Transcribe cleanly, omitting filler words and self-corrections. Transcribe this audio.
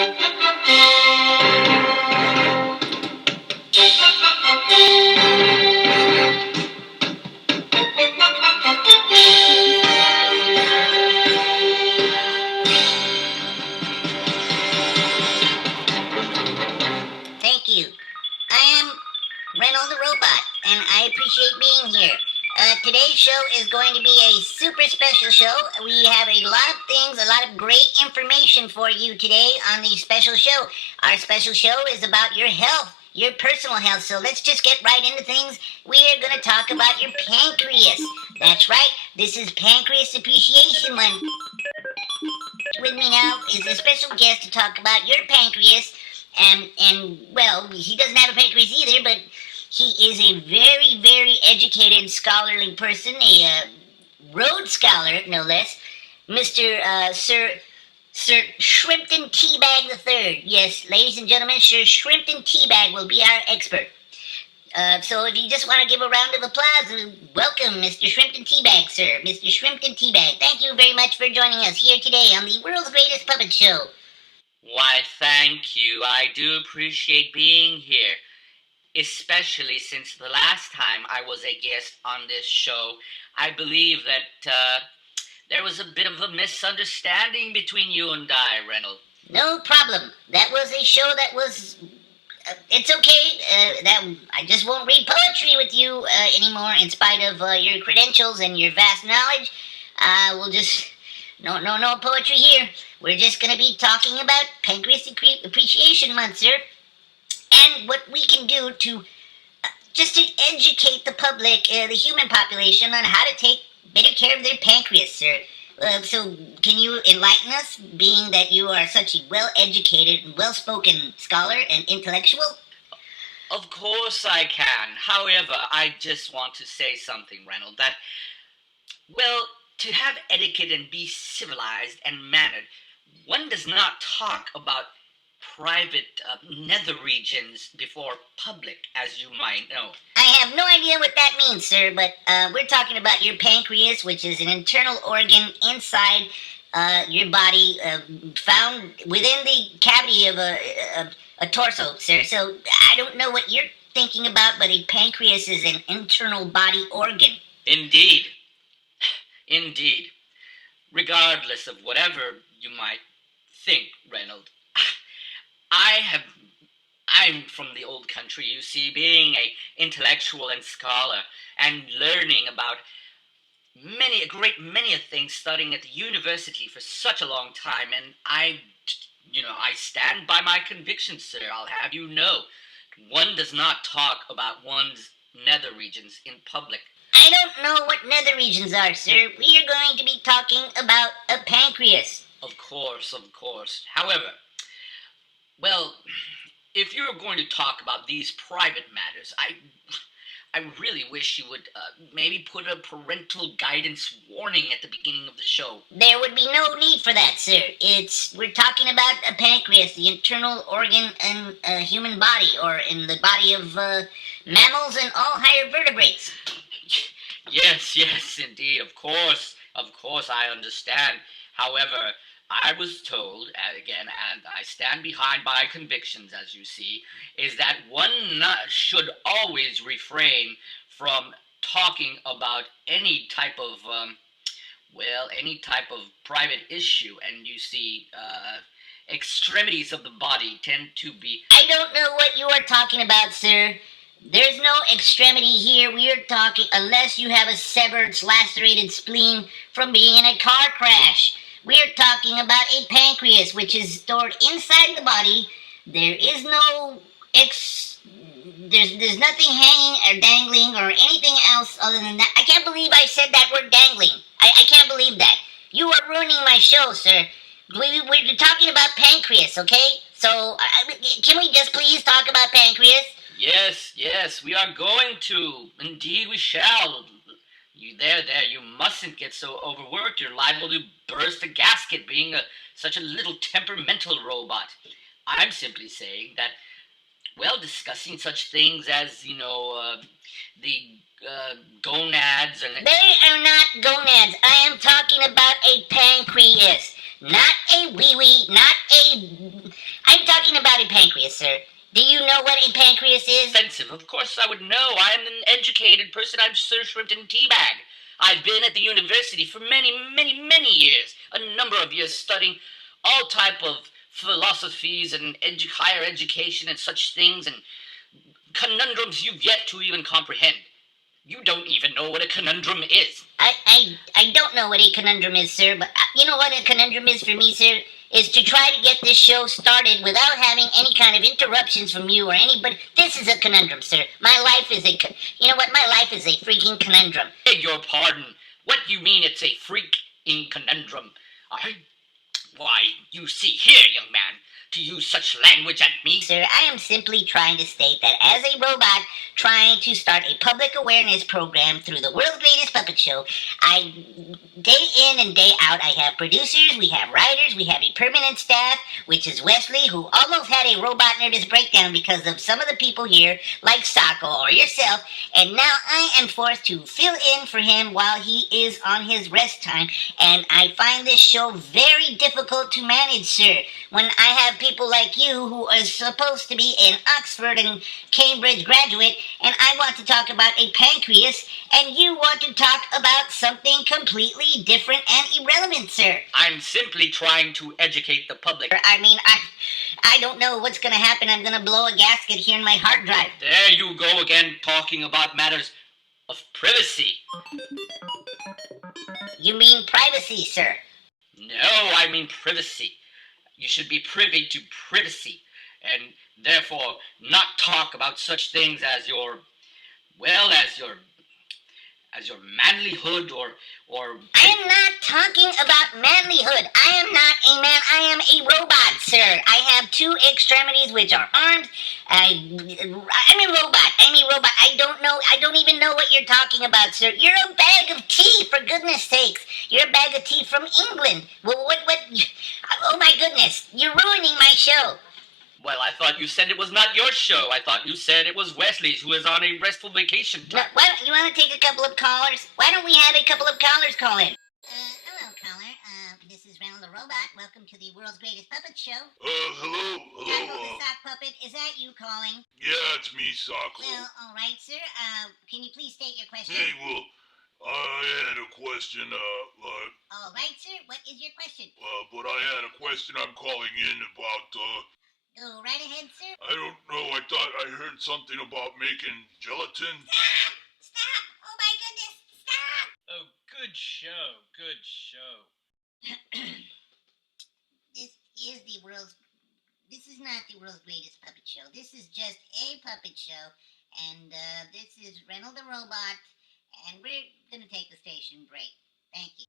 Thank you. I am Reynold the Robot, and I appreciate being here. Today's show is going to be a super special show. We have a lot of things, a lot of great information for you today on the special show. Our special show is about your health, your personal health. So let's just get right into things. We are going to talk about your pancreas. That's right, this is Pancreas Appreciation Month. With me now is a special guest to talk about your pancreas. And well, he doesn't have a pancreas either, but he is a very, very educated, scholarly person, a Rhodes Scholar, no less, Mr. Sir Shrimpton Teabag the Third. Yes, ladies and gentlemen, Sir Shrimpton Teabag will be our expert. So if you just want to give a round of applause, welcome, Mr. Shrimpton Teabag, sir. Mr. Shrimpton Teabag, thank you very much for joining us here today on the world's greatest puppet show. Why, thank you. I do appreciate being here, especially since the last time I was a guest on this show, I believe that there was a bit of a misunderstanding between you and I, Reynolds. No problem. That was a show that was. It's okay. That I just won't read poetry with you anymore, in spite of your credentials and your vast knowledge. We'll just no poetry here. We're just gonna be talking about Pancreas Appreciation Month, sir, and what we can do to just to educate the public, the human population, on how to take better care of their pancreas, sir. So, can you enlighten us, being that you are such a well-educated and well-spoken scholar and intellectual? Of course I can. However, I just want to say something, Reynolds, that, well, to have etiquette and be civilized and mannered, one does not talk about private nether regions before public, as you might know. I have no idea what that means, sir, but we're talking about your pancreas, which is an internal organ inside your body, found within the cavity of a torso, sir. So I don't know what you're thinking about, but a pancreas is an internal body organ. Indeed. Indeed. Regardless of whatever you might think, Reynolds, I'm from the old country, you see, being a intellectual and scholar and learning about a great many of things, studying at the university for such a long time, and I stand by my convictions, sir. I'll have you know, one does not talk about one's nether regions in public. I don't know what nether regions are, sir. We are going to be talking about a pancreas. Of course, of course. However, well, if you're going to talk about these private matters, I really wish you would maybe put a parental guidance warning at the beginning of the show. There would be no need for that, sir. We're talking about a pancreas, the internal organ in a human body, or in the body of mammals and all higher vertebrates. Yes, indeed, of course, I understand. However, I was told, and again, and I stand behind my convictions, as you see, is that one should always refrain from talking about any type of, any type of private issue. And you see, extremities of the body tend to be. I don't know what you are talking about, sir. There's no extremity here. We are talking, unless you have a severed, lacerated spleen from being in a car crash. We are talking about a pancreas, which is stored inside the body. There is no there's nothing hanging or dangling or anything else other than that. I can't believe I said that word dangling. I can't believe that. You are ruining my show, sir. We're talking about pancreas, okay? So, can we just please talk about pancreas? Yes, we are going to. Indeed, we shall. There, you mustn't get so overworked. You're liable to burst a gasket being such a little temperamental robot. I'm simply saying that, well, discussing such things as, the gonads and. They are not gonads. I am talking about a pancreas. Not a wee-wee, not a about a pancreas, sir. Do you know what a pancreas is? Offensive. Of course I would know. I am an educated person. I'm Sir Shrimpton Teabag. I've been at the university for many, many, many years. A number of years studying all type of philosophies and higher education and such things and conundrums you've yet to even comprehend. You don't even know what a conundrum is. I don't know what a conundrum is, sir, but you know what a conundrum is for me, sir? Is to try to get this show started without having any kind of interruptions from you or anybody. This is a conundrum, sir. My life is you know what? My life is a freaking conundrum. Beg your pardon. What do you mean it's a freaking conundrum? Why, you see here, young man, to use such language at me. Sir, I am simply trying to state that as a robot trying to start a public awareness program through the world's greatest puppet show, day in and day out, I have producers, we have writers, we have a permanent staff, which is Wesley, who almost had a robot nervous breakdown because of some of the people here, like Sako or yourself, and now I am forced to fill in for him while he is on his rest time, and I find this show very difficult to manage, sir. When I have people like you who are supposed to be an Oxford and Cambridge graduate, and I want to talk about a pancreas, and you want to talk about something completely different and irrelevant, sir. I'm simply trying to educate the public. I mean, I don't know what's going to happen. I'm going to blow a gasket here in my hard drive. There you go again, talking about matters of privacy. You mean privacy, sir? No, I mean privacy. You should be privy to privacy, and therefore not talk about such things as your manlyhood or I am not talking about manlyhood. I am not a man. I am a robot, sir. I have two extremities, which are arms. I'm a robot. I'm a robot. I don't know. I don't even know what you're talking about, sir. You're a bag of tea, for goodness sakes. You're a bag of tea from England. Well, what? Oh my goodness! You're ruining my show. Well, I thought you said it was not your show. I thought you said it was Wesley's, who is on a restful vacation. Why don't you want to take a couple of callers? Why don't we have a couple of callers call in? Hello, caller. This is Ronald the Robot. Welcome to the world's greatest puppet show. Hello. The sock puppet. Is that you calling? Yeah, it's me, Sako. Well, all right, sir. Can you please state your question? Hey, well, I had a question, All right, sir. What is your question? but I had a question I'm calling in about, Go right ahead, sir. I don't know, I thought I heard something about making gelatin. Stop! Oh my goodness! Stop! Oh, good show. Good show. This is not the world's greatest puppet show. This is just a puppet show, and this is Reynold the Robot, and we're gonna take the station break. Thank you.